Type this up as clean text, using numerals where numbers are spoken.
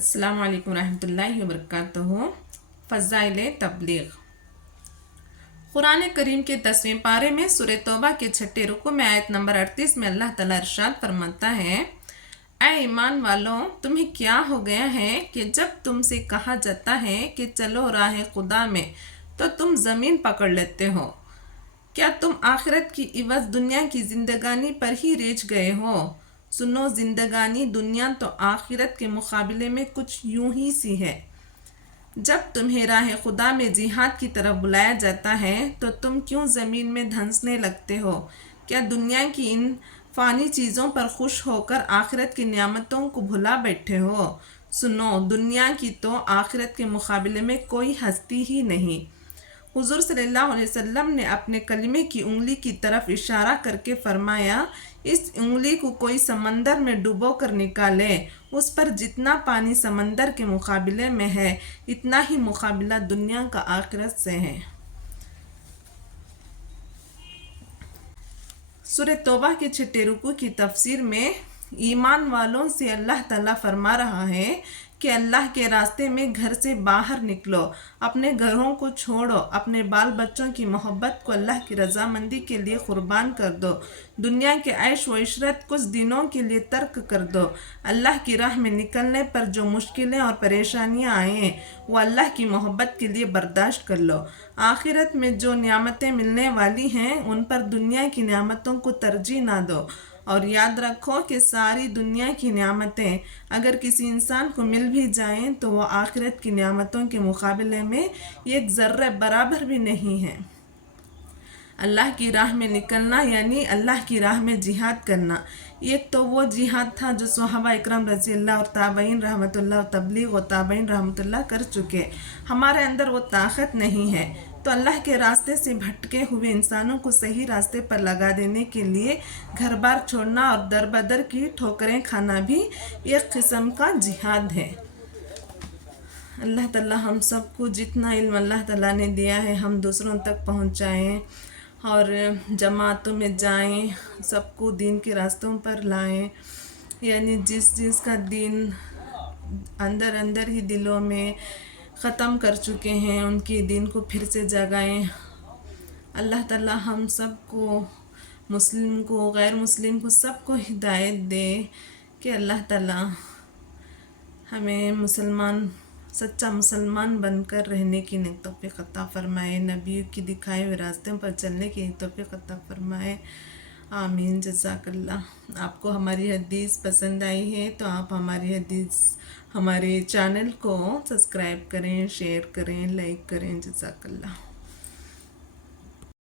السلام علیکم ورحمۃ اللہ وبرکاتہ۔ فضائل تبلیغ۔ قرآن کریم کے 10ویں پارے میں سورہ توبہ کے 6 رکوع میں آیت نمبر 38 میں اللہ تعالیٰ ارشاد فرماتا ہے، اے ایمان والوں، تمہیں کیا ہو گیا ہے کہ جب تم سے کہا جاتا ہے کہ چلو راہ خدا میں تو تم زمین پکڑ لیتے ہو؟ کیا تم آخرت کی عوض دنیا کی زندگانی پر ہی ریچھ گئے ہو؟ سنو، زندگانی دنیا تو آخرت کے مقابلے میں کچھ یوں ہی سی ہے۔ جب تمہیں راہ خدا میں جہاد کی طرف بلایا جاتا ہے تو تم کیوں زمین میں دھنسنے لگتے ہو؟ کیا دنیا کی ان فانی چیزوں پر خوش ہو کر آخرت کی نعمتوں کو بھلا بیٹھے ہو؟ سنو، دنیا کی تو آخرت کے مقابلے میں کوئی ہستی ہی نہیں۔ حضور صلی اللہ علیہ وسلم نے اپنے کلمے کی انگلی کی طرف اشارہ کر کے فرمایا، اس انگلی کو کوئی سمندر میں ڈبو کر نکالے، اس پر جتنا پانی سمندر کے مقابلے میں ہے اتنا ہی مقابلہ دنیا کا آخرت سے ہے۔ سورہ توبہ کے 6 رکوع کی تفسیر میں ایمان والوں سے اللہ تعالیٰ فرما رہا ہے کہ اللہ کے راستے میں گھر سے باہر نکلو، اپنے گھروں کو چھوڑو، اپنے بال بچوں کی محبت کو اللہ کی رضامندی کے لیے قربان کر دو، دنیا کے عیش و عشرت کچھ دنوں کے لیے ترک کر دو۔ اللہ کی راہ میں نکلنے پر جو مشکلیں اور پریشانیاں آئیں وہ اللہ کی محبت کے لیے برداشت کر لو۔ آخرت میں جو نعمتیں ملنے والی ہیں ان پر دنیا کی نعمتوں کو ترجیح نہ دو، اور یاد رکھو کہ ساری دنیا کی نعمتیں اگر کسی انسان کو مل بھی جائیں تو وہ آخرت کی نعمتوں کے مقابلے میں ایک ذرے برابر بھی نہیں ہیں۔ اللہ کی راہ میں نکلنا یعنی اللہ کی راہ میں جہاد کرنا۔ ایک تو وہ جہاد تھا جو صحابہ اکرام رضی اللہ اور تابعین رحمۃ اللہ، تبلیغ و تابعین رحمۃ اللہ کر چکے۔ ہمارے اندر وہ طاقت نہیں ہے، تو اللہ کے راستے سے بھٹکے ہوئے انسانوں کو صحیح راستے پر لگا دینے کے لیے گھر بار چھوڑنا اور در بدر کی ٹھوکریں کھانا بھی ایک قسم کا جہاد ہے۔ اللہ تعالیٰ ہم سب کو جتنا علم اللہ تعالیٰ نے دیا ہے ہم دوسروں تک پہنچائیں، اور جماعتوں میں جائیں، سب کو دین کے راستوں پر لائیں، یعنی جس کا دین اندر ہی دلوں میں ختم کر چکے ہیں ان کی دین کو پھر سے جگائیں۔ اللہ تعالیٰ ہم سب کو، مسلم کو غیر مسلم کو، سب کو ہدایت دے کہ اللہ تعالیٰ ہمیں سچا مسلمان بن کر رہنے کی توفیق عطا فرمائے، نبی کی دکھائے ہوئے راستوں پر چلنے کی توفیق عطا فرمائے، آمین۔ جزاک اللہ۔ آپ کو ہماری حدیث پسند آئی ہے تو آپ ہمارے چینل کو سبسکرائب کریں، شیئر کریں، لائک کریں۔ جزاک اللہ۔